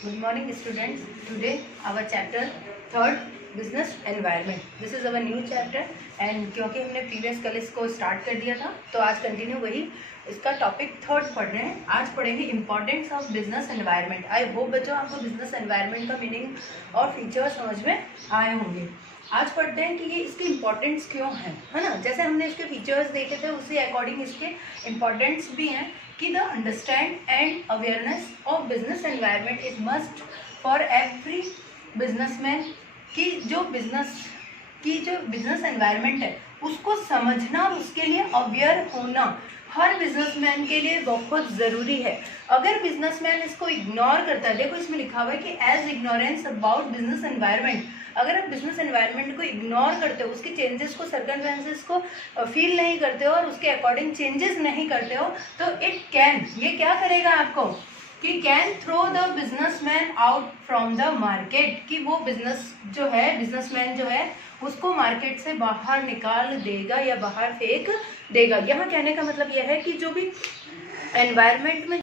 Good morning, students. Today our chapter third business environment. This is our new chapter and क्योंकि हमने previous कल इसको start कर दिया था तो आज कंटिन्यू वही इसका टॉपिक थर्ड पढ़ रहे हैं. आज पढ़ेंगे importance of business environment. I hope बच्चों आपको बिजनेस एनवायरनमेंट का मीनिंग और फीचर समझ में आए होंगे. आज पढ़ते हैं कि ये इसकी इम्पोर्टेंस क्यों है ना. जैसे हमने इसके फीचर्स देखे थे उसी अकॉर्डिंग इसके इम्पोर्टेंस भी हैं कि the understand and awareness of business environment is must for every businessman. कि जो बिजनेस एनवायरनमेंट है उसको समझना और उसके लिए अवेयर होना हर बिजनेसमैन के लिए बहुत ज़रूरी है. अगर बिजनेसमैन इसको इग्नोर करता है, देखो इसमें लिखा हुआ है कि as ignorance about business environment. अगर आप बिजनेस एनवायरनमेंट को इग्नोर करते हो, उसकी चेंजेस को, सर्कमस्टेंसेस को फील नहीं करते हो और उसके अकॉर्डिंग चेंजेस नहीं करते हो तो ये क्या करेगा आपको कि can throw the businessman out from the market. कि वो बिजनेसमैन जो है उसको मार्केट से बाहर निकाल देगा या बाहर फेंक देगा. यहाँ कहने का मतलब यह है कि जो भी एनवायरनमेंट में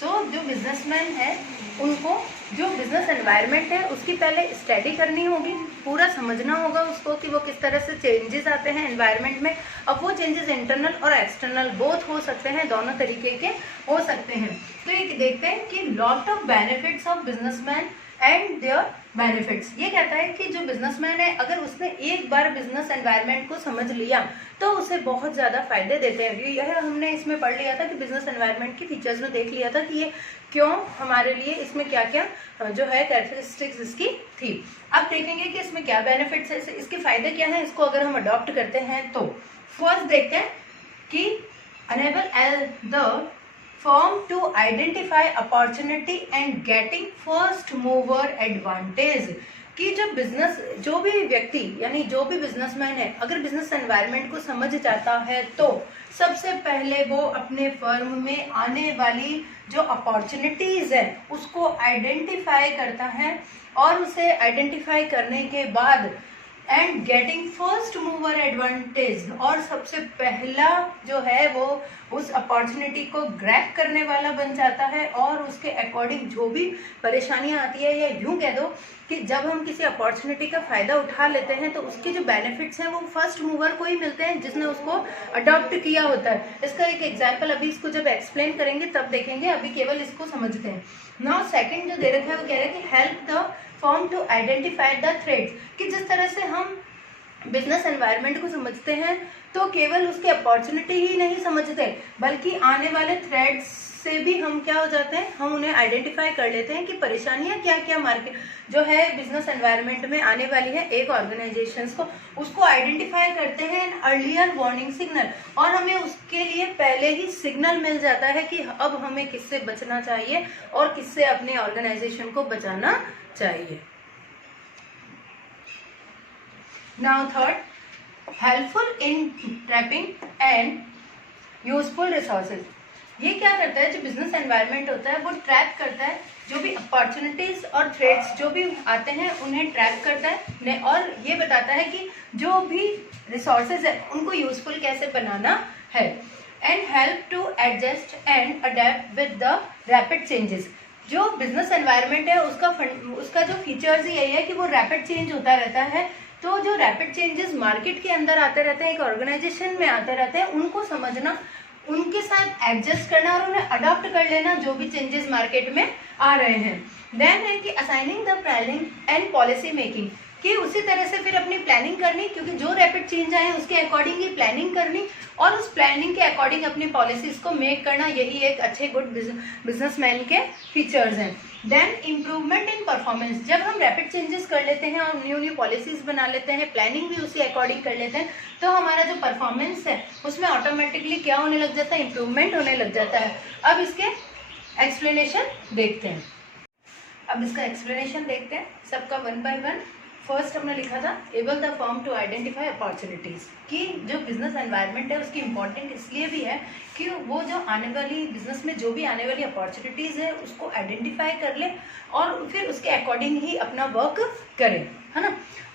जो बिजनेसमैन है उनको जो बिजनेस एनवायरनमेंट है उसकी पहले स्टडी करनी होगी, पूरा समझना होगा उसको कि वो किस तरह से चेंजेस आते हैं एनवायरनमेंट में. अब वो चेंजेस इंटरनल और एक्सटर्नल बोथ हो सकते हैं, दोनों तरीके के हो सकते हैं. तो ये देखते हैं कि lot of benefits of businessman and their benefits. ये कहता है कि जो बिजनेसमैन है अगर उसने एक बार बिजनेस एनवायरनमेंट को समझ लिया तो उसे बहुत ज़्यादा फायदे देते हैं. यह हमने इसमें पढ़ लिया था कि बिजनेस एनवायरनमेंट की फीचर्स में देख लिया था कि ये क्यों हमारे लिए इसमें क्या क्या जो है कैरेक्टरिस्टिक्स इसकी थी. अब देखेंगे कि इसमें क्या बेनिफिट्स है, इसके फायदे क्या हैं. इसको अगर हम अडॉप्ट करते हैं तो फर्स्ट देखते हैं कि enable the firm to identify opportunity and getting first mover advantage. कि जो भी व्यक्ति यानी जो भी बिजनेसमैन है अगर बिजनेस एनवायरनमेंट को समझ जाता है तो सबसे पहले वो अपने फर्म में आने वाली जो अपॉर्चुनिटीज है उसको आइडेंटिफाई करता है और उसे आइडेंटिफाई करने के बाद and getting first mover advantage, और सबसे पहला जो है वो उस अपॉर्चुनिटी को ग्रैब करने वाला बन जाता है और उसके अकॉर्डिंग जो भी परेशानियां आती है या यूं कह दो कि जब हम किसी अपॉर्चुनिटी का फायदा उठा लेते हैं तो उसके जो बेनिफिट्स हैं वो फर्स्ट मूवर को ही मिलते हैं जिसने उसको अडॉप्ट किया होता है. इसका एक एग्जाम्पल अभी इसको जब एक्सप्लेन करेंगे तब देखेंगे, अभी केवल इसको समझते हैं. नाउ सेकंड जो दे रखा है वो कह रहा है कि help the firm to identify the threats. कि जिस तरह से हम बिजनेस एनवायरनमेंट को समझते हैं तो केवल उसकी अपॉर्चुनिटी ही नहीं समझते बल्कि आने वाले थ्रेड्स से भी हम क्या हो जाते हैं, हम उन्हें आइडेंटिफाई कर लेते हैं कि परेशानियां क्या क्या मार्केट जो है बिजनेस एनवायरनमेंट में आने वाली है एक ऑर्गेनाइजेशंस को, उसको आइडेंटिफाई करते हैं अर्लियर वार्निंग सिग्नल. और हमें उसके लिए पहले ही सिग्नल मिल जाता है कि अब हमें किससे बचना चाहिए और किससे अपने ऑर्गेनाइजेशन को बचाना चाहिए. Now third, helpful in trapping and useful resources. ये क्या करता है, जो बिजनेस एनवायरनमेंट होता है वो ट्रैप करता है जो भी अपॉर्चुनिटीज और थ्रेड्स जो भी आते हैं उन्हें ट्रैप करता है और ये बताता है कि जो भी रिसोर्सेज है उनको यूजफुल कैसे बनाना है. And help to adjust and adapt with the rapid changes. जो बिजनेस एनवायरनमेंट है उसका जो फीचर्स यही है कि वो रैपिड चेंज होता रहता है. तो जो रैपिड चेंजेस मार्केट के अंदर आते रहते हैं, एक ऑर्गेनाइजेशन में आते रहते हैं, उनको समझना, उनके साथ एडजस्ट करना और उन्हें अडॉप्ट कर लेना जो भी चेंजेस मार्केट में आ रहे हैं. देन है कि assigning the planning and policy making. कि उसी तरह से फिर अपनी प्लानिंग करनी, क्योंकि जो रैपिड चेंज आए उसके अकॉर्डिंग ही प्लानिंग करनी और उस प्लानिंग के अकॉर्डिंग अपनी पॉलिसीज को मेक करना. यही एक अच्छे गुड बिजनेसमैन के फीचर्स हैं. Then improvement in performance. जब हम रैपिड चेंजेस कर लेते हैं और न्यू पॉलिसीज बना लेते हैं, प्लानिंग भी उसी अकॉर्डिंग कर लेते हैं, तो हमारा जो परफॉर्मेंस है उसमें ऑटोमेटिकली क्या होने लग जाता है, इम्प्रूवमेंट होने लग जाता है. अब इसके एक्सप्लेनेशन देखते हैं. सबका वन बाय वन. फर्स्ट हमने लिखा था able the firm to identify opportunities. कि जो बिजनेस एनवायरनमेंट है उसकी इंपॉर्टेंट इसलिए भी है कि वो जो आने वाली बिजनेस में जो भी आने वाली अपॉर्चुनिटीज है उसको आइडेंटिफाई कर ले और फिर उसके अकॉर्डिंग ही अपना वर्क करे, है ना.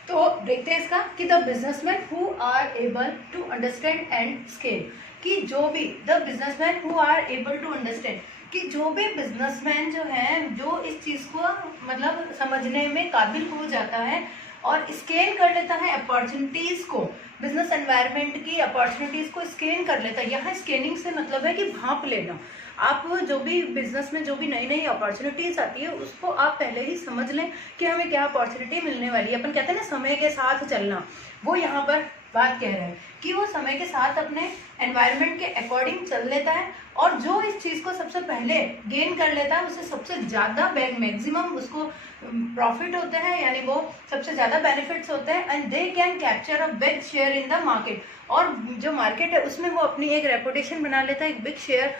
तो देखते हैं इसका कि the businessman who are able to understand and scale. कि जो भी the businessman who are able to understand, कि जो भी बिजनेसमैन जो है, जो इस चीज़ को मतलब समझने में काबिल हो जाता है और स्कैन कर लेता है अपॉर्चुनिटीज़ को, बिजनेस एनवायरनमेंट की अपॉर्चुनिटीज़ को स्कैन कर लेता है। यहाँ स्कैनिंग से मतलब है कि भांप लेना। आप जो भी बिजनेस में जो भी नई नई अपॉर्चुनिटीज़ आती है उसको आप पहले ही समझ लें कि हमें क्या अपॉर्चुनिटी मिलने वाली है। अपन कहते हैं ना समय के साथ चलना, वो यहाँ पर बात कह रहे हैं कि वो समय के साथ अपने एनवायरनमेंट के अकॉर्डिंग चल लेता है और जो इस चीज़ को सबसे पहले गेन कर लेता है उससे सबसे ज़्यादा मैक्सिमम उसको प्रॉफिट होते हैं, यानी वो सबसे ज़्यादा बेनिफिट्स होते हैं and they can capture a big share in the market. और जो मार्केट है उसमें वो अपनी एक रेपुटेशन बना लेता है, एक बिग शेयर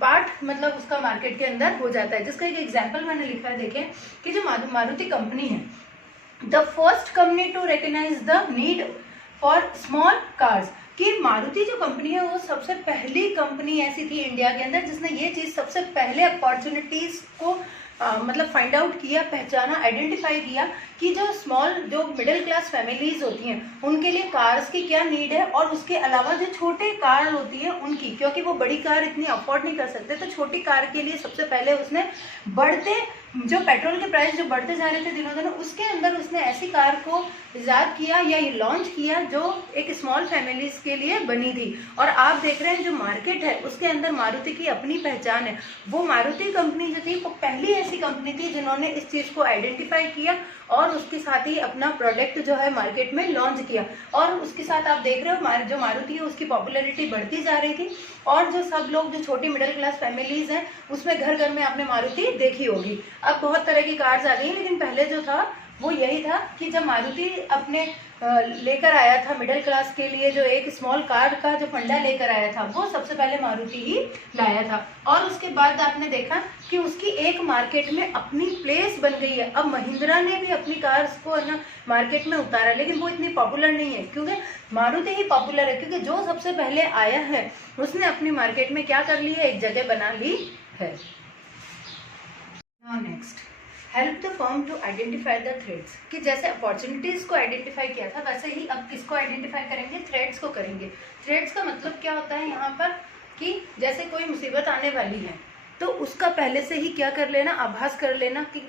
पार्ट मतलब उसका मार्केट के अंदर हो जाता है। जिसका एक एग्जाम्पल मैंने लिखा है, देखें कि जो मारुति कंपनी है, the first company to recognise the need for small cars, कि मारुति जो कंपनी है वो सबसे पहली कंपनी ऐसी थी इंडिया के अंदर जिसने ये चीज़ सबसे पहले अपॉर्चुनिटीज़ को मतलब फाइंड आउट किया, पहचाना, आइडेंटिफाई किया कि जो स्मॉल जो मिडिल क्लास फैमिलीज होती हैं उनके लिए कार्स की क्या नीड है, और उसके अलावा जो छोटे कार होती है उनकी, क्योंकि वो बड़ी कार इतनी अफोर्ड नहीं कर सकते, तो छोटी कार के लिए सबसे पहले उसने बढ़ते जो पेट्रोल के प्राइस जो बढ़ते जा रहे थे दिनों दिन, उसके अंदर उसने ऐसी कार को इजाद किया या लॉन्च किया जो एक स्मॉल फैमिलीज के लिए बनी थी। और आप देख रहे हैं जो मार्केट है उसके अंदर मारुति की अपनी पहचान है। वो मारुति कंपनी जो थी वो पहली ऐसी कंपनी थी जिन्होंने इस चीज़ को आइडेंटिफाई किया और उसके साथ ही अपना प्रोडक्ट जो है मार्केट में लॉन्च किया। और उसके साथ आप देख रहे हो जो मारुति है उसकी पॉपुलैरिटी बढ़ती जा रही थी और जो सब लोग जो छोटी मिडिल क्लास फैमिलीज हैं उसमें घर घर में आपने मारुति देखी होगी। अब बहुत तरह की कार्स आ गई, लेकिन पहले जो था वो यही था कि जब मारुति अपने लेकर आया था मिडिल क्लास के लिए जो एक स्मॉल कार का जो फंडा लेकर आया था, वो सबसे पहले मारुति ही लाया था। और उसके बाद आपने देखा कि उसकी एक मार्केट में अपनी प्लेस बन गई है। अब महिंद्रा ने भी अपनी कार्स को ना मार्केट में उतारा, लेकिन वो इतनी पॉपुलर नहीं है क्योंकि मारुति ही पॉपुलर है, क्योंकि जो सबसे पहले आया है उसने अपनी मार्केट में क्या कर ली है, एक जगह बना ली है। Now next, help the firm to identify the threats, कि जैसे अपॉर्चुनिटीज़ को आइडेंटिफाई किया था वैसे ही अब किसको आइडेंटिफाई करेंगे, थ्रेड्स को करेंगे। थ्रेड्स का मतलब क्या होता है यहाँ पर कि जैसे कोई मुसीबत आने वाली है तो उसका पहले से ही क्या कर लेना, आभास कर लेना कि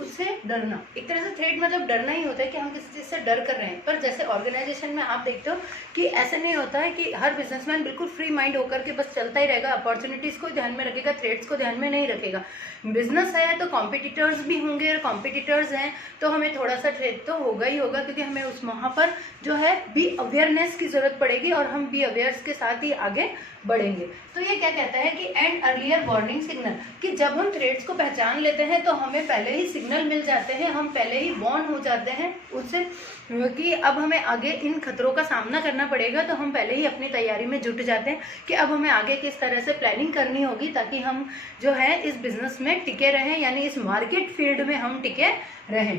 उससे डरना। एक तरह से थ्रेड मतलब डरना ही होता है कि हम किसी चीज़ से डर कर रहे हैं। पर जैसे ऑर्गेनाइजेशन में आप देखते हो कि ऐसा नहीं होता है कि हर बिजनेसमैन बिल्कुल फ्री माइंड होकर के बस चलता ही रहेगा, अपॉर्चुनिटीज़ को ध्यान में रखेगा, थ्रेड्स को ध्यान में नहीं रखेगा। बिजनेस है तो कॉम्पिटिटर्स भी होंगे, और कॉम्पिटिटर्स हैं तो हमें थोड़ा सा थ्रेड तो होगा ही होगा, क्योंकि हमें उस वहाँ पर जो है बी अवेयरनेस की ज़रूरत पड़ेगी और हम बी अवेयर्स के साथ ही आगे बढ़ेंगे। तो ये क्या कहता है कि एंड अर्लियर वार्निंग सिग्नल, कि जब हम थ्रेड्स को पहचान लेते हैं तो हमें पहले ही सिग्नल मिल जाते हैं, हम पहले ही वार्न हो जाते हैं उससे कि अब हमें आगे इन खतरों का सामना करना पड़ेगा, तो हम पहले ही अपनी तैयारी में जुट जाते हैं कि अब हमें आगे किस तरह से प्लानिंग करनी होगी ताकि हम जो है इस बिजनेस में टिके रहें, यानी इस मार्केट फील्ड में हम टिके रहें।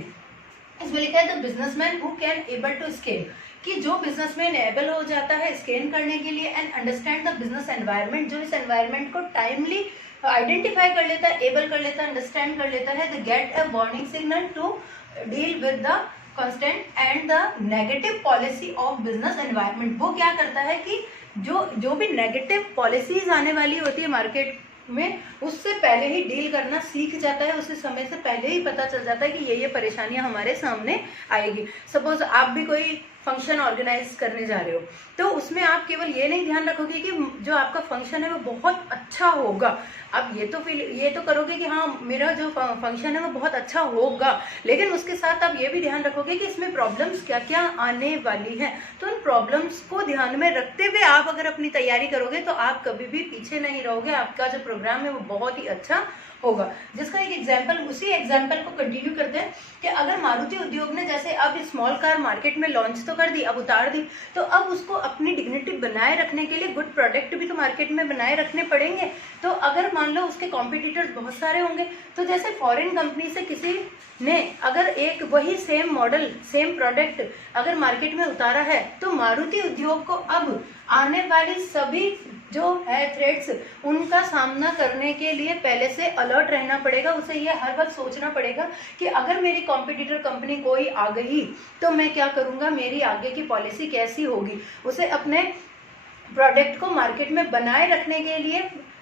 इसमें लिखा है the businessman who can able to scale, कि जो बिजनेसमैन एबल हो जाता है स्केल करने के लिए and understand the business environment, जो इस एनवायरनमेंट को टाइमली आइडेंटिफाई कर लेता है, एबल कर लेता है, अंडरस्टैंड कर लेता है, the get a warning signal to deal with the constant and the negative policy of business environment. वो क्या करता है कि जो भी नेगेटिव पॉलिसीज आने वाली होती है मार्केट में उससे पहले ही डील करना सीख जाता है, उसे समय से पहले ही पता चल जाता है कि ये परेशानियां हमारे सामने आएगी। सपोज आप भी कोई फंक्शन ऑर्गेनाइज करने जा रहे हो तो उसमें आप केवल ये नहीं ध्यान रखोगे कि जो आपका फंक्शन है वो बहुत अच्छा होगा, आप ये तो करोगे कि हाँ मेरा जो फंक्शन है वो बहुत अच्छा होगा, लेकिन उसके साथ आप ये भी ध्यान रखोगे कि इसमें प्रॉब्लम्स क्या क्या आने वाली हैं। तो उन प्रॉब्लम्स को ध्यान में रखते हुए आप अगर अपनी तैयारी करोगे तो आप कभी भी पीछे नहीं रहोगे, आपका जो प्रोग्राम है वो बहुत ही अच्छा होगा। जिसका एक एग्जाम्पल, उसी एग्जाम्पल को कंटिन्यू करते हैं कि अगर मारुति उद्योग ने जैसे अब स्मॉल कार मार्केट में लॉन्च तो कर दी, अब उतार दी, तो अब उसको अपनी डिग्निटी बनाए रखने के लिए गुड प्रोडक्ट भी तो मार्केट में बनाए रखने पड़ेंगे। तो अगर मान लो उसके कॉम्पिटिटर्स बहुत सारे होंगे, तो जैसे फॉरेन कंपनी से किसी ने अगर एक वही सेम मॉडल सेम प्रोडक्ट अगर मार्केट में उतारा है, तो मारुति उद्योग को अब आने वाली सभी जो है थ्रेड्स उनका सामना करने के लिए पहले से अलर्ट रहना पड़ेगा। उसे ये हर वक्त सोचना पड़ेगा कि अगर मेरी कॉम्पिटिटर कंपनी कोई आ गई तो मैं क्या करूँगा, मेरी आगे की पॉलिसी कैसी होगी। उसे अपने प्रोडक्ट को मार्केट में बनाए रखने के लिए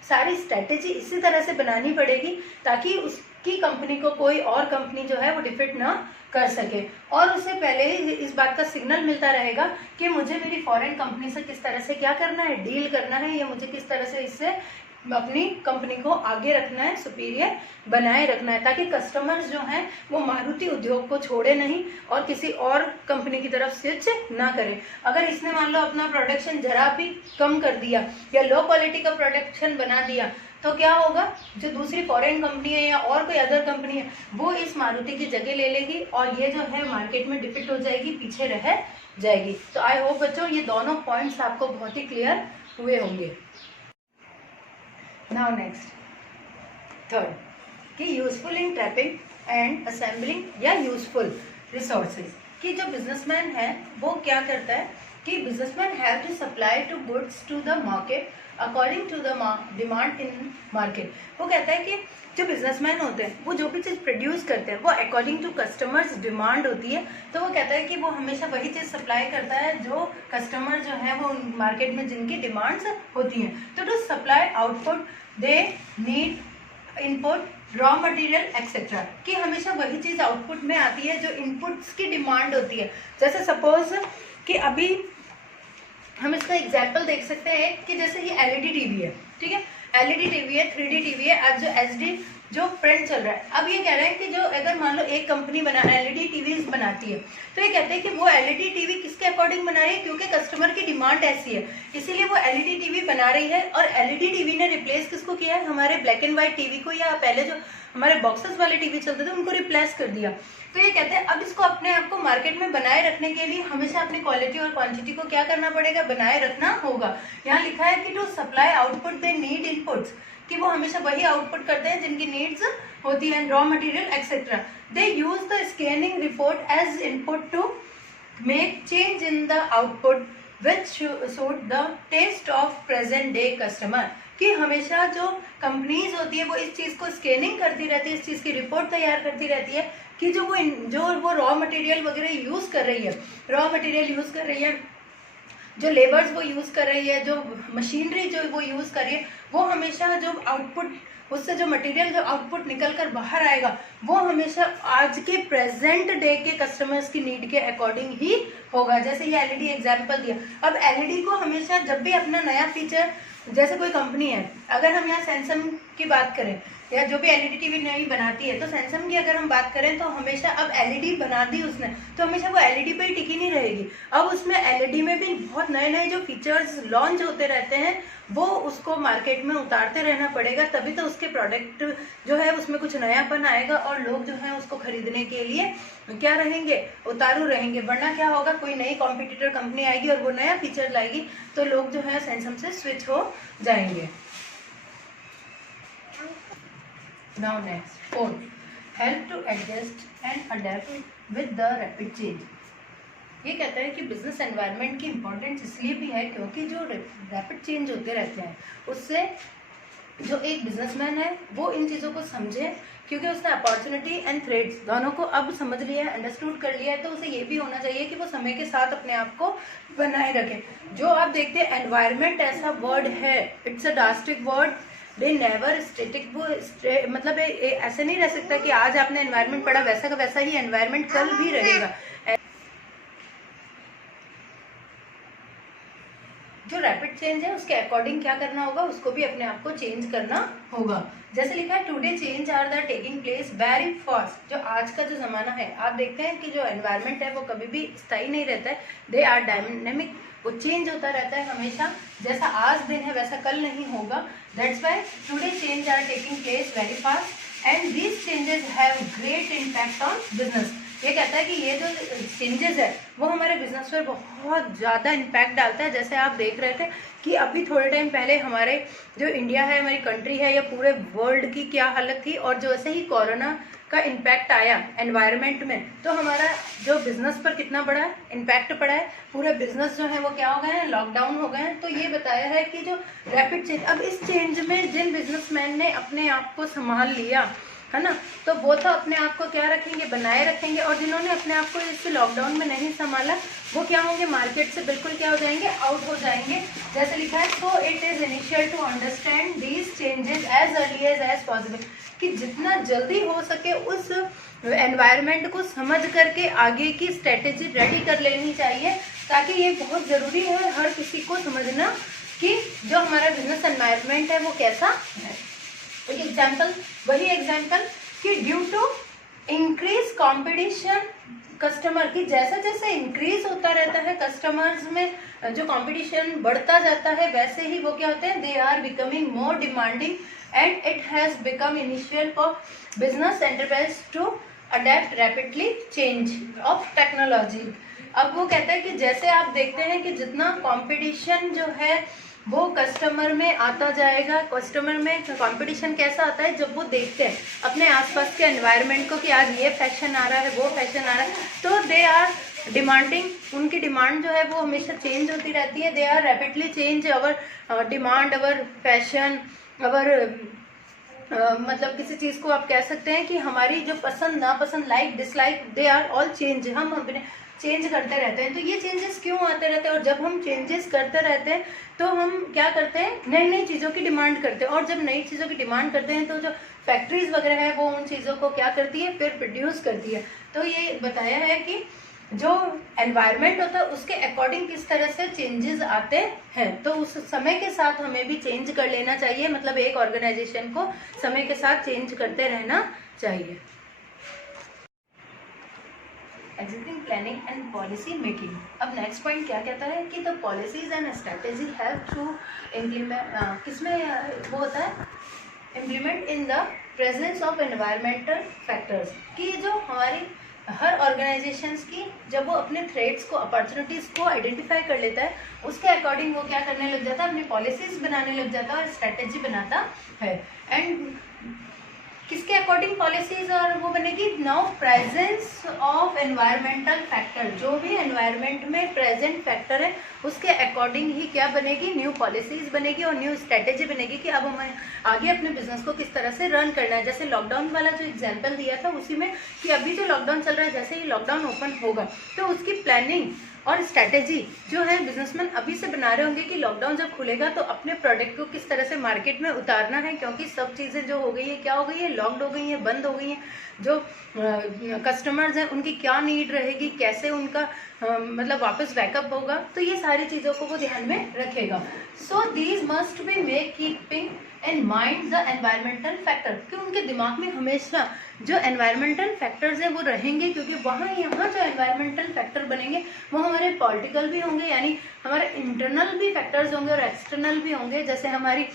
सारी स्ट्रेटेजी इसी तरह से बनानी पड़ेगी ताकि उसकी कंपनी को कोई और कंपनी जो है वो डिफीट ना कर सके, और उससे पहले ही इस बात का सिग्नल मिलता रहेगा कि मुझे मेरी फॉरेन कंपनी से किस तरह से क्या करना है, डील करना है, या मुझे किस तरह से इससे अपनी कंपनी को आगे रखना है, सुपीरियर बनाए रखना है, ताकि कस्टमर्स जो हैं वो मारुति उद्योग को छोड़े नहीं और किसी और कंपनी की तरफ स्विच ना करें। अगर इसने मान लो अपना प्रोडक्शन जरा भी कम कर दिया या लो क्वालिटी का प्रोडक्शन बना दिया तो क्या होगा, जो दूसरी फॉरेन कंपनी है या और कोई अदर कंपनी है वो इस मारुति की जगह ले लेगी और ये जो है मार्केट में डिफीट हो जाएगी, पीछे रह जाएगी। तो आई होप बच्चों ये दोनों पॉइंट्स आपको बहुत ही क्लियर हुए होंगे। नाउ नेक्स्ट, थर्ड, कि useful in trapping and assembling या यूजफुल रिसोर्सेज, कि जो बिजनेसमैन है वो क्या करता है कि businessman have to supply to goods to the market according to the demand in market. वो कहता है कि जो बिजनेसमैन होते हैं वो जो भी चीज़ प्रोड्यूस करते हैं वो अकॉर्डिंग टू कस्टमर्स डिमांड होती है, तो वो कहता है कि वो हमेशा वही चीज़ सप्लाई करता है जो कस्टमर जो है वो मार्केट में जिनकी डिमांड्स होती हैं। तो to supply output they need input, raw material etcetera, कि हमेशा वही चीज़ आउटपुट में आती है जो इनपुट्स की डिमांड होती है। जैसे सपोज कि अभी हम इसका एग्जाम्पल देख सकते हैं कि जैसे ये एलईडी टीवी है, ठीक है, एलईडी टीवी है, 3D टीवी है, आज जो एचडी जो ट्रेंड चल रहा है। अब ये कह रहे हैं कि जो अगर मान लो एक कंपनी बना एलईडी टीवीज बनाती है तो ये कहते हैं कि वो एलईडी टीवी किसके अकॉर्डिंग बना रही है, क्योंकि कस्टमर की डिमांड ऐसी है इसीलिए वो एलईडी टीवी बना रही है। और एलईडी टीवी ने रिप्लेस किसको किया है, हमारे ब्लैक एंड व्हाइट टीवी को, या पहले जो हमारे बॉक्सेस वाले टीवी चलते थे उनको रिप्लेस कर दिया। तो ये कहते हैं अब इसको अपने आप को मार्केट में बनाए रखने के लिए हमेशा अपनी क्वालिटी और क्वांटिटी को क्या करना पड़ेगा, बनाए रखना होगा। यहाँ लिखा है कि to supply output they need inputs, कि वो हमेशा वही आउटपुट करते हैं जिनकी नीड्स होती है, raw material etcetera. They use the scanning report as input to make change in the output which suit the taste of present day customer, कि हमेशा जो कंपनीज होती है वो इस चीज़ को स्कैनिंग करती रहती है, इस चीज़ की रिपोर्ट तैयार करती रहती है कि जो वो रॉ मटेरियल वगैरह यूज़ कर रही है, रॉ मटेरियल यूज़ कर रही है, जो लेबर्स वो यूज़ कर रही है, जो मशीनरी जो वो यूज़ कर रही है, वो हमेशा जो आउटपुट उससे जो मटेरियल जो आउटपुट निकल कर बाहर आएगा वो हमेशा आज के प्रेजेंट डे के कस्टमर्स की नीड के अकॉर्डिंग ही होगा। जैसे ये एलईडी एग्जांपल दिया, अब एलईडी को हमेशा जब भी अपना नया फीचर, जैसे कोई कंपनी है, अगर हम यहाँ सैमसंग की बात करें या जो भी एलईडी टीवी नई बनाती है, तो सैमसंग की अगर हम बात करें तो हमेशा अब एलईडी बना दी उसने तो हमेशा वो एलईडी पे ही टिकी नहीं रहेगी। अब उसमें एलईडी में भी बहुत नए नए जो फीचर्स लॉन्च होते रहते हैं वो उसको मार्केट में उतारते रहना पड़ेगा, तभी तो उसके प्रोडक्ट जो है उसमें कुछ नयापन आएगा और लोग जो है उसको खरीदने के लिए क्या रहेंगे, उतारू रहेंगे। वरना क्या होगा, कोई नई कॉम्पिटिटर कंपनी आएगी और वो नया फीचर लाएगी तो लोग जो है सैमसंग से स्विच हो जाएंगे। Now next, fourth, help to adjust and adapt with the rapid change। ये कहता है कि बिजनेस एनवायरनमेंट की इम्पोर्टेंस इसलिए भी है क्योंकि जो रैपिड चेंज होते रहते हैं उससे जो एक बिजनेसमैन है वो इन चीज़ों को समझे, क्योंकि उसने अपॉर्चुनिटी एंड थ्रेड्स दोनों को अब समझ लिया है, अंडरस्टूड कर लिया है, तो उसे ये भी होना चाहिए कि वो समय के साथ अपने आप को बनाए रखे। जो आप देखते हैं एनवायरनमेंट ऐसा वर्ड है, it's a drastic word, they never static, वो मतलब ऐसे नहीं रह सकता कि आज आपने एनवायरनमेंट पढ़ा वैसा का वैसा ही एनवायरनमेंट कल भी रहेगा। जो रैपिड चेंज है उसके अकॉर्डिंग क्या करना होगा, उसको भी अपने आप को चेंज करना होगा। जैसे लिखा है today change are the taking place very fast. जो आज का जो ज़माना है, आप देखते हैं कि जो एनवायरनमेंट है वो कभी भी स्थायी नहीं रहता है, दे आर डायनेमिक, वो चेंज होता रहता है हमेशा। जैसा आज दिन है वैसा कल नहीं होगा। That's why today change are taking place very fast and these changes have great impact on business. ये कहता है कि ये जो चेंजेस है वो हमारे बिजनेस पर बहुत ज़्यादा इम्पैक्ट डालता है। जैसे आप देख रहे थे कि अभी थोड़े टाइम पहले हमारे जो इंडिया है, हमारी कंट्री है, या पूरे वर्ल्ड की क्या हालत थी, और जो ऐसे ही कोरोना का इम्पैक्ट आया एनवायरनमेंट में तो हमारा जो बिज़नेस पर कितना बड़ा इम्पैक्ट पड़ा है, पूरे बिजनेस जो है वो क्या हो गए हैं, लॉकडाउन हो गए हैं। तो ये बताया है कि जो रैपिड चेंज, अब इस चेंज में जिन बिजनेसमैन ने अपने आप को संभाल लिया है ना। तो वो तो अपने आप को क्या रखेंगे, बनाए रखेंगे, और जिन्होंने अपने आप को इस लॉकडाउन में नहीं संभाला वो क्या होंगे, मार्केट से बिल्कुल क्या हो जाएंगे, आउट हो जाएंगे। जैसे लिखा है, so it is initial to understand these changes as early as possible, कि जितना जल्दी हो सके उस एनवायरनमेंट को समझ करके आगे की स्ट्रेटेजी रेडी कर लेनी चाहिए, ताकि ये बहुत ज़रूरी है हर किसी को समझना कि जो हमारा बिजनेस एनवायरनमेंट है वो कैसा है। एक एग्जाम्पल, वही एग्जाम्पल कि due to increase competition customer की, जैसे जैसे इंक्रीज होता रहता है कस्टमर्स में, जो कंपटीशन बढ़ता जाता है, वैसे ही वो क्या होते हैं, they are becoming more demanding and it has become initial for business enterprise to adapt rapidly change of technology. अब वो कहता है कि जैसे आप देखते हैं कि जितना कंपटीशन जो है वो कस्टमर में आता जाएगा, कस्टमर में कंपटीशन कैसा आता है, जब वो देखते हैं अपने आसपास के एनवायरनमेंट को कि आज ये फैशन आ रहा है, वो फैशन आ रहा है, तो दे आर डिमांडिंग, उनकी डिमांड जो है वो हमेशा चेंज होती रहती है। They are rapidly change our demand, our fashion, our मतलब किसी चीज़ को आप कह सकते हैं कि हमारी जो पसंद नापसंद, like dislike, they are all change, हम अपने चेंज करते रहते हैं। तो ये चेंजेस क्यों आते रहते हैं, और जब हम चेंजेस करते रहते हैं तो हम क्या करते हैं, नई नई चीज़ों की डिमांड करते हैं, और जब नई चीज़ों की डिमांड करते हैं तो जो फैक्ट्रीज वगैरह है वो उन चीज़ों को क्या करती है, फिर प्रोड्यूस करती है। तो ये बताया है कि जो एनवायरनमेंट होता है उसके अकॉर्डिंग किस तरह से चेंजेस आते हैं, तो उस समय के साथ हमें भी चेंज कर लेना चाहिए, मतलब एक ऑर्गेनाइजेशन को समय के साथ चेंज करते रहना चाहिए। Existing planning and policy making. अब नेक्स्ट पॉइंट क्या कहता है कि the policies and strategy help to implement, किसमें वो होता है, implement in the presence of environmental factors, कि जो हमारी हर ऑर्गेनाइजेशंस की जब वो अपने थ्रेट्स को, अपॉर्चुनिटीज़ को आइडेंटिफाई कर लेता है, उसके अकॉर्डिंग वो क्या करने लग जाता है, अपनी पॉलिसीज बनाने लग जाता है और स्ट्रेटेजी बनाता है। एंड किसके अकॉर्डिंग पॉलिसीज और वो बनेगी, now presence of environmental factor, जो भी एनवायरमेंट में प्रेजेंट फैक्टर है उसके अकॉर्डिंग ही क्या बनेगी, न्यू पॉलिसीज बनेगी और न्यू स्ट्रेटेजी बनेगी कि अब हमें आगे अपने बिजनेस को किस तरह से रन करना है। जैसे लॉकडाउन वाला जो एग्जाम्पल दिया था उसी में कि अभी जो लॉकडाउन चल रहा है, जैसे ही लॉकडाउन ओपन होगा तो उसकी प्लानिंग और स्ट्रैटेजी जो है बिजनेसमैन अभी से बना रहे होंगे कि लॉकडाउन जब खुलेगा तो अपने प्रोडक्ट को किस तरह से मार्केट में उतारना है, क्योंकि सब चीज़ें जो हो गई है, क्या हो गई है, लॉक्ड हो गई हैं, बंद हो गई हैं। जो कस्टमर्स हैं उनकी क्या नीड रहेगी, कैसे उनका मतलब वापस बैकअप होगा, तो ये सारी चीज़ों को वो ध्यान में रखेगा। So these must be make keeping in mind the environmental factor, कि उनके दिमाग में हमेशा जो एनवायरमेंटल फैक्टर्स हैं वो रहेंगे, क्योंकि यहाँ जो एनवायरमेंटल फैक्टर बनेंगे वो हमारे पॉलिटिकल भी होंगे, यानी हमारे इंटरनल भी फैक्टर्स होंगे और एक्सटर्नल भी होंगे। जैसे हमारी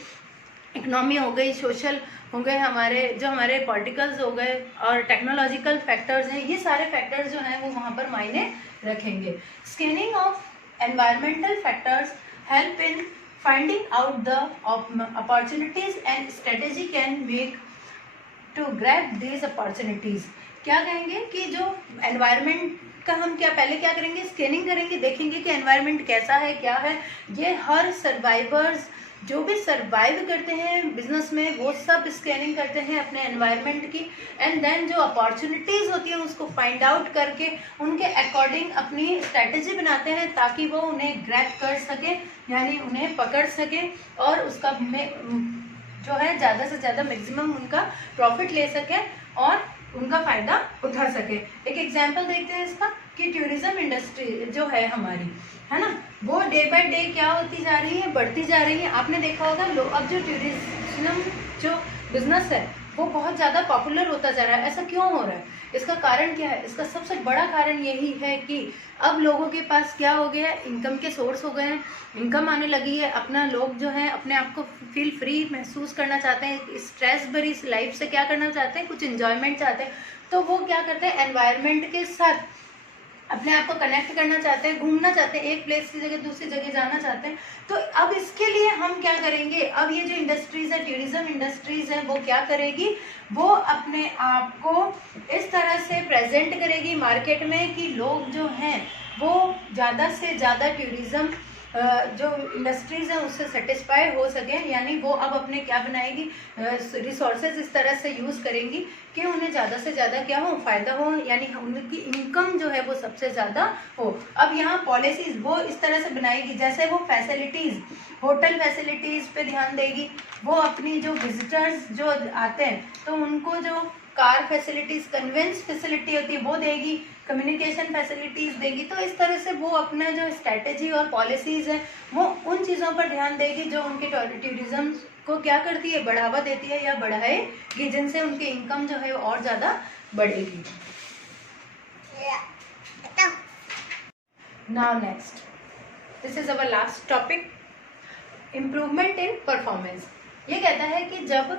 इकोनॉमी हो गई, सोशल हो गए, हमारे जो हमारे पॉलिटिकल्स हो गए और टेक्नोलॉजिकल फैक्टर्स हैं, ये सारे फैक्टर्स जो हैं वो वहाँ पर मायने रखेंगे। Scanning of environmental factors help in finding out the opportunities and strategy can make to grab these opportunities. क्या कहेंगे कि जो एनवायरनमेंट का हम पहले क्या करेंगे, स्कैनिंग करेंगे, देखेंगे कि एनवायरनमेंट कैसा है, क्या है। ये हर सर्वाइवर्स जो भी सर्वाइव करते हैं बिजनेस में वो सब स्कैनिंग करते हैं अपने एनवायरनमेंट की, एंड देन जो अपॉर्चुनिटीज़ होती हैं उसको फाइंड आउट करके उनके अकॉर्डिंग अपनी स्ट्रैटेजी बनाते हैं, ताकि वो उन्हें ग्रैब कर सके, यानी उन्हें पकड़ सके और उसका जो है ज़्यादा से ज़्यादा मैक्सिमम उनका प्रॉफिट ले सके और उनका फ़ायदा उठा सके। एक एग्जांपल देखते हैं इसका कि टूरिज्म इंडस्ट्री जो है हमारी, है ना, वो डे बाय डे क्या होती जा रही है, बढ़ती जा रही है। आपने देखा होगा अब जो टूरिज्म जो बिजनेस है वो बहुत ज़्यादा पॉपुलर होता जा रहा है। ऐसा क्यों हो रहा है, इसका कारण क्या है? इसका सबसे बड़ा कारण यही है कि अब लोगों के पास क्या हो गया है, इनकम के सोर्स हो गए हैं, इनकम आने लगी है, अपना लोग जो है अपने आप को फील फ्री महसूस करना चाहते हैं, स्ट्रेस भरी लाइफ से क्या करना चाहते हैं, कुछ एंजॉयमेंट चाहते हैं। तो वो क्या करते हैं, एनवायरनमेंट के साथ अपने आप को कनेक्ट करना चाहते हैं, घूमना चाहते हैं, एक प्लेस की जगह दूसरी जगह जाना चाहते हैं। तो अब इसके लिए हम क्या करेंगे, अब ये जो इंडस्ट्रीज है, टूरिज्म इंडस्ट्रीज है, वो क्या करेगी, वो अपने आप को इस तरह से प्रेजेंट करेगी मार्केट में कि लोग जो हैं वो ज़्यादा से ज़्यादा टूरिज्म जो इंडस्ट्रीज़ हैं उससे सेटिस्फाई हो सके, यानी वो अब अपने क्या बनाएगी, रिसोर्सेज इस तरह से यूज़ करेंगी कि उन्हें ज़्यादा से ज़्यादा क्या हो, फ़ायदा हो, यानी उनकी इनकम जो है वो सबसे ज़्यादा हो। अब यहाँ पॉलिसीज़ वो इस तरह से बनाएगी, जैसे वो फैसिलिटीज़, होटल फैसिलिटीज़ पे ध्यान देगी, वो अपनी जो विजिटर्स जो आते हैं तो उनको जो कार फैसिलिटीज़, कन्वेंस फैसिलिटी होती है वो देगी, कम्युनिकेशन फैसिलिटीज़ देगी। तो इस तरह से वो अपना जो स्ट्रैटेजी और पॉलिसीज़ है वो उन चीज़ों पर ध्यान देगी जो उनके टूरिज़्म को क्या करती है, बढ़ावा देती है या बढ़ाएगी, जिनसे उनकी इनकम जो है वो और ज़्यादा बढ़ेगी। Now next, this is our last topic, improvement in performance. ये कहता है कि जब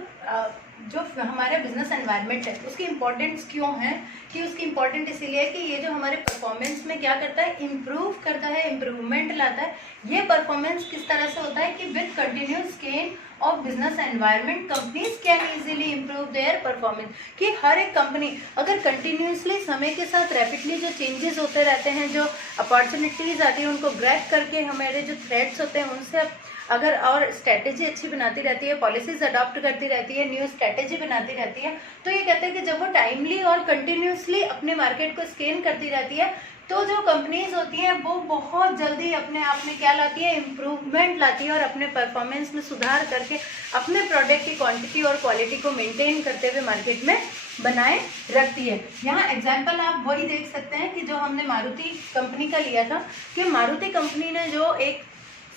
जो हमारा बिजनेस एनवायरनमेंट है उसकी इम्पोर्टेंस क्यों है, कि उसकी इम्पोर्टेंट इसीलिए है कि ये जो हमारे परफॉर्मेंस में क्या करता है, इम्प्रूव करता है, इम्प्रूवमेंट लाता है। ये परफॉर्मेंस किस तरह से होता है कि with continuous gain of business environment companies can easily improve their performance. कि हर एक कंपनी अगर कंटिन्यूसली समय के साथ रैपिडली जो चेंजेस होते रहते हैं, जो अपॉर्चुनिटीज़ आती है उनको ग्रैब करके हमारे जो थ्रेट्स होते हैं उनसे अगर और स्ट्रैटेजी अच्छी बनाती रहती है, पॉलिसीज अडॉप्ट करती रहती है, न्यू स्ट्रैटेजी बनाती रहती है, तो ये कहते हैं कि जब वो टाइमली और कंटिन्यूसली अपने मार्केट को स्कैन करती रहती है तो जो कंपनीज होती हैं वो बहुत जल्दी अपने आप में क्या लाती है, इम्प्रूवमेंट लाती है और अपने परफॉर्मेंस में सुधार करके अपने प्रोडक्ट की क्वांटिटी और क्वालिटी को मेंटेन करते हुए मार्केट में बनाए रखती है। यहाँ एग्जाम्पल आप वही देख सकते हैं कि जो हमने मारुति कंपनी का लिया था, कि मारुति कंपनी ने जो एक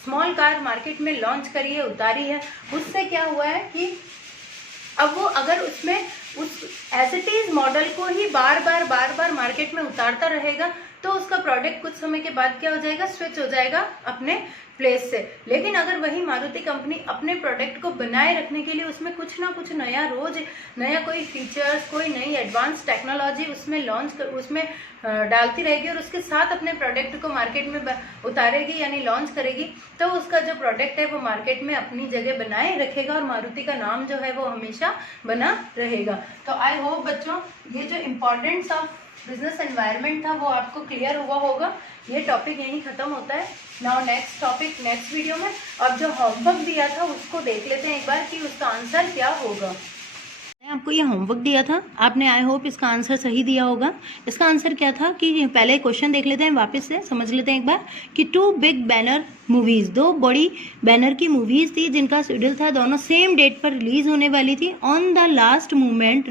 स्मॉल कार मार्केट में लॉन्च करी है, उतारी है, उससे क्या हुआ है कि अब वो अगर उसमें उस एज इट इज मॉडल को ही बार बार मार्केट में उतारता रहेगा तो उसका प्रोडक्ट कुछ समय के बाद क्या हो जाएगा, स्विच हो जाएगा अपने प्लेस से। लेकिन अगर वही मारुति कंपनी अपने प्रोडक्ट को बनाए रखने के लिए उसमें कुछ ना कुछ नया, रोज नया कोई फीचर्स, कोई नई एडवांस टेक्नोलॉजी उसमें लॉन्च कर, उसमें डालती रहेगी और उसके साथ अपने प्रोडक्ट को मार्केट में उतारेगी यानी लॉन्च करेगी, तो उसका जो प्रोडक्ट है वो मार्केट में अपनी जगह बनाए रखेगा और मारुति का नाम जो है वो हमेशा बना रहेगा। तो आई होप बच्चों ये जो इम्पोर्टेंस ऑफ बिजनेस एनवायरनमेंट था वो आपको क्लियर हुआ होगा। ये टॉपिक यहीं खत्म होता है। Now next topic next video में। अब जो होमवर्क दिया था उसको देख लेते हैं एक बार कि उसका आंसर क्या होगा। मैंने आपको ये होमवर्क दिया था, आपने आई होप इसका आंसर सही दिया होगा। इसका आंसर क्या था कि पहले क्वेश्चन देख लेते हैं, वापस से समझ लेते हैं एक बार कि 2 बिग बैनर मूवीज़, 2 बड़ी बैनर की मूवीज़ थी जिनका शेड्यूल था, दोनों सेम डेट पर रिलीज होने वाली थी। On the last moment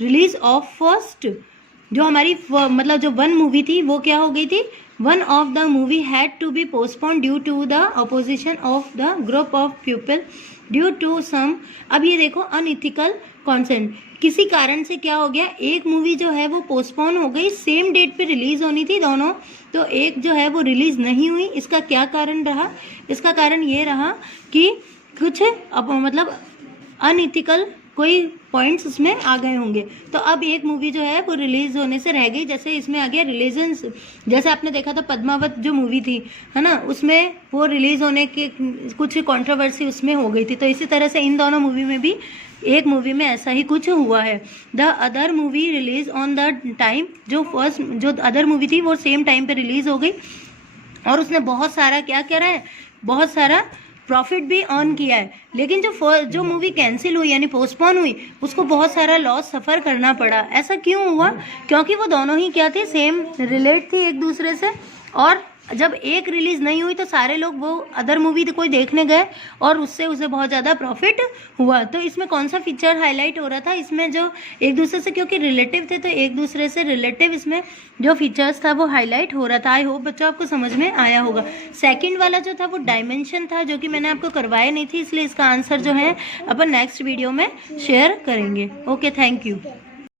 release of first, जो हमारी मतलब जो 1 मूवी थी वो क्या हो गई थी, one of the movie had to be postponed due to the opposition of the group of people due to some, अब ये देखो अनइथिकल कॉन्सेंट, किसी कारण से क्या हो गया, एक मूवी जो है वो पोस्टपोन हो गई, सेम डेट पे रिलीज होनी थी दोनों, तो एक जो है वो रिलीज नहीं हुई। इसका क्या कारण रहा, इसका कारण ये रहा कि कुछ अब मतलब अनइथिकल कोई पॉइंट्स उसमें आ गए होंगे। तो अब एक मूवी जो है वो रिलीज होने से रह गई, जैसे इसमें आ गया रिलीजन्स, जैसे आपने देखा था पद्मावत जो मूवी थी है ना, उसमें वो रिलीज होने के कुछ कंट्रोवर्सी उसमें हो गई थी। तो इसी तरह से इन दोनों मूवी में भी एक मूवी में ऐसा ही कुछ हुआ है। The other movie release on the time, जो अदर मूवी थी वो सेम टाइम पे रिलीज हो गई और उसने बहुत सारा क्या करा है, बहुत सारा प्रॉफिट भी अर्न किया है। लेकिन जो मूवी कैंसिल हुई यानी पोस्टपोन हुई उसको बहुत सारा लॉस सफ़र करना पड़ा। ऐसा क्यों हुआ, क्योंकि वो दोनों ही क्या थे, सेम रिलेट थी एक दूसरे से, और जब एक रिलीज नहीं हुई तो सारे लोग वो अदर मूवी कोई देखने गए और उससे उसे बहुत ज़्यादा प्रॉफिट हुआ। तो इसमें कौन सा फीचर हाईलाइट हो रहा था, इसमें जो एक दूसरे से, क्योंकि रिलेटिव थे तो एक दूसरे से रिलेटिव इसमें जो फीचर्स था वो हाईलाइट हो रहा था। आई होप बच्चों आपको समझ में आया होगा। सेकंड वाला जो था वो डायमेंशन था, जो कि मैंने आपको करवाया नहीं थी, इसलिए इसका आंसर जो है अपन नेक्स्ट वीडियो में शेयर करेंगे। Okay, thank you.